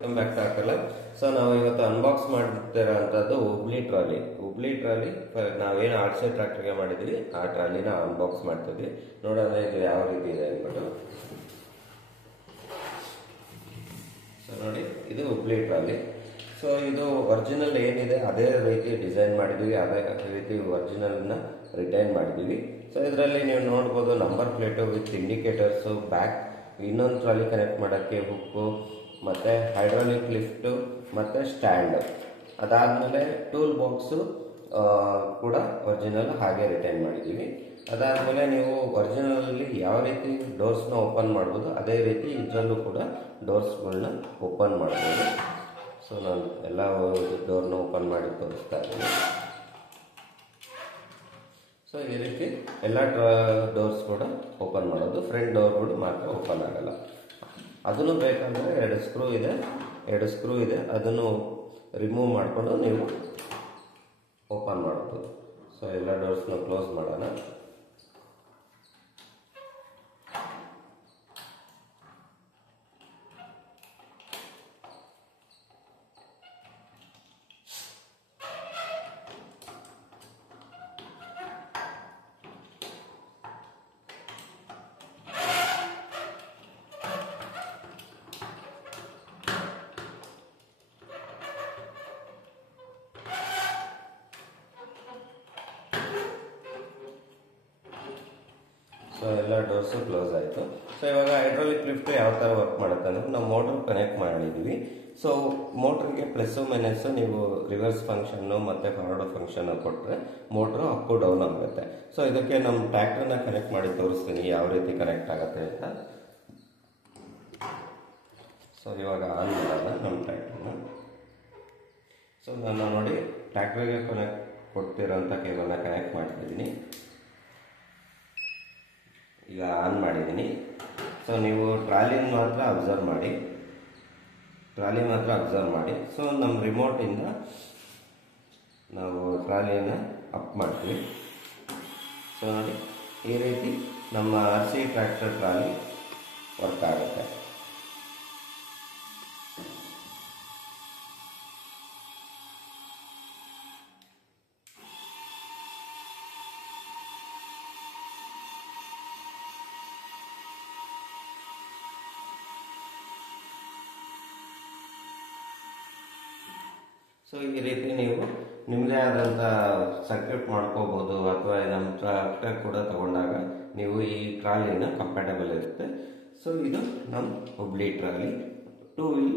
Welcome back to ಹಾಕಲ್ಲ. So ನಾವು ಇವತ್ತು ಅನ್ಬಾಕ್ಸ್ ಮಾಡ್ತಿರೋಂಥದ್ದು ಹುಬ್ಳಿ ಟ್ರಾಲಿ ನಾವೇನು ಆರ್ಟ್ಸೆ ಟ್ರ್ಯಾಕ್ಟರ್ಗೆ ಮಾಡಿದ್ವಿ ಆ ಟ್ರಾಲಿನ ಅನ್ಬಾಕ್ಸ್ ಮಾಡ್ತಿದ್ವಿ. ನೋಡೋಣ ಇದು ಯಾವ ರೀತಿ ಇದೆ ಅಂದ್ಬಿಟ್ಟು. ಸೊ ನೋಡಿ, ಇದು ಹುಬ್ಳಿ ಟ್ರಾಲಿ. ಸೊ ಇದು ಒರಿಜಿನಲ್ ಏನಿದೆ ಅದೇ ರೀತಿ ಡಿಸೈನ್ ಮಾಡಿದ್ವಿ, ಅದೇ ರೀತಿ ಒರಿಜಿನಲ್ನ ರಿಟೈನ್ ಮಾಡಿದ್ವಿ. ಸೊ ಇದರಲ್ಲಿ ನೀವು ನೋಡ್ಬೋದು number plate with indicators, back ಇನ್ನೊಂದು ಟ್ರಾಲಿ ಕನೆಕ್ಟ್ ಮಾಡೋಕ್ಕೆ ಹುಕ್ಕು, ಮತ್ತು ಹೈಡ್ರಾಲಿಕ್ ಲಿಫ್ಟು ಮತ್ತು ಸ್ಟ್ಯಾಂಡ್. ಅದಾದಮೇಲೆ ಟೂಲ್ ಬಾಕ್ಸು ಕೂಡ ಒರಿಜಿನಲ್ ಹಾಗೆ ರಿಟೈನ್ ಮಾಡಿದ್ದೀವಿ. ಅದಾದಮೇಲೆ ನೀವು ಒರಿಜಿನಲಲ್ಲಿ ಯಾವ ರೀತಿ ಡೋರ್ಸ್ನ ಓಪನ್ ಮಾಡ್ಬೋದು ಅದೇ ರೀತಿ ಇದರಲ್ಲೂ ಕೂಡ ಡೋರ್ಸ್ಗಳನ್ನ ಓಪನ್ ಮಾಡ್ಬೋದು. ಸೊ ನಾನು ಎಲ್ಲ ಡೋರ್ನ ಓಪನ್ ಮಾಡಿ ತೋರಿಸ್ತಾ ಇದ್ದೀನಿ. ಸೊ ಈ ರೀತಿ ಎಲ್ಲ ಡೋರ್ಸ್ ಕೂಡ ಓಪನ್ ಮಾಡೋದು, ಫ್ರಂಟ್ ಡೋರ್ಗಳು ಮಾತ್ರ ಓಪನ್ ಆಗಲ್ಲ. ಅದನ್ನು ಬೇಕಂದರೆ ಎರಡು ಸ್ಕ್ರೂ ಇದೆ, ಅದನ್ನು ರಿಮೂವ್ ಮಾಡಿಕೊಂಡು ನೀವು ಓಪನ್ ಮಾಡ್ಬೋದು. ಸೊ ಎಲ್ಲ ಡೋರ್ಸ್ನ ಕ್ಲೋಸ್ ಮಾಡೋಣ. ಸೊ ಎಲ್ಲ ಡೋರ್ಸು ಕ್ಲೋಸ್ ಆಯಿತು. ಸೊ ಇವಾಗ ಹೈಡ್ರಾಲಿಕ್ ಲಿಫ್ಟ್ ಯಾವ ಥರ ವರ್ಕ್ ಮಾಡುತ್ತೆ ಅಂದರೆ, ನಾವು ಮೋಟ್ರ್ ಕನೆಕ್ಟ್ ಮಾಡಿದ್ದೀವಿ. ಸೊ ಮೋಟ್ರಿಗೆ ಪ್ಲಸ್ಸು ಮೈನಸ್ಸು ನೀವು ರಿವರ್ಸ್ ಫಂಕ್ಷನ್ನು ಮತ್ತು ಫಾರ್ವರ್ಡ್ ಫಂಕ್ಷನ್ ಕೊಟ್ಟರೆ ಮೋಟ್ರು ಅಪ್ಪು ಡೌನ್ ಆಗುತ್ತೆ. ಸೊ ಇದಕ್ಕೆ ನಮ್ಮ ಟ್ರ್ಯಾಕ್ಟರ್ನ ಕನೆಕ್ಟ್ ಮಾಡಿ ತೋರಿಸ್ತೀನಿ ಯಾವ ರೀತಿ ಕನೆಕ್ಟ್ ಆಗುತ್ತೆ ಅಂತ. ಸೊ ಇವಾಗ ಆನ್ ಮಾಡೋಣ ನಮ್ಮ ಟ್ರ್ಯಾಕ್ಟರ್ನ. ಸೊ ನಾನು ನೋಡಿ ಟ್ರ್ಯಾಕ್ಟರ್ಗೆ ಕೊಡ್ತಿರೋಂಥ ಕೇಬಲ್ನ ಕನೆಕ್ಟ್ ಮಾಡ್ತಿದ್ದೀನಿ. ಈಗ ಆನ್ ಮಾಡಿದ್ದೀನಿ. ಸೊ ನೀವು ಟ್ರಾಲಿ ಮಾತ್ರ ಅಬ್ಸರ್ವ್ ಮಾಡಿ. ಸೊ ನಮ್ಮ ರಿಮೋಟಿಂದ ನಾವು ಟ್ರಾಲಿಯನ್ನು ಅಪ್ ಮಾಡ್ತೀವಿ. ಸೊ ನೋಡಿ, ಈ ರೀತಿ ನಮ್ಮ RC ಟ್ರ್ಯಾಕ್ಟರ್ ಟ್ರಾಲಿ ವರ್ಕ್ ಆಗುತ್ತೆ. ಸೊ ಈ ರೀತಿ ನೀವು ನಿಮ್ಮದೇ ಆದಂಥ ಸರ್ಕ್ಯೂಟ್ ಮಾಡ್ಕೋಬೋದು, ಅಥವಾ ನಮ್ಮ ಟ್ರ್ಯಾಕ್ಟರ್ ಕೂಡ ತಗೊಂಡಾಗ ನೀವು ಈ ಟ್ರಾಲಿನ ಕಂಪ್ಯಾಟಬಲ್ ಇರುತ್ತೆ. ಸೊ ಇದು ನಮ್ಮ ಹುಬ್ಳಿ ಟ್ರಾಲಿ 2 ವೀಲ್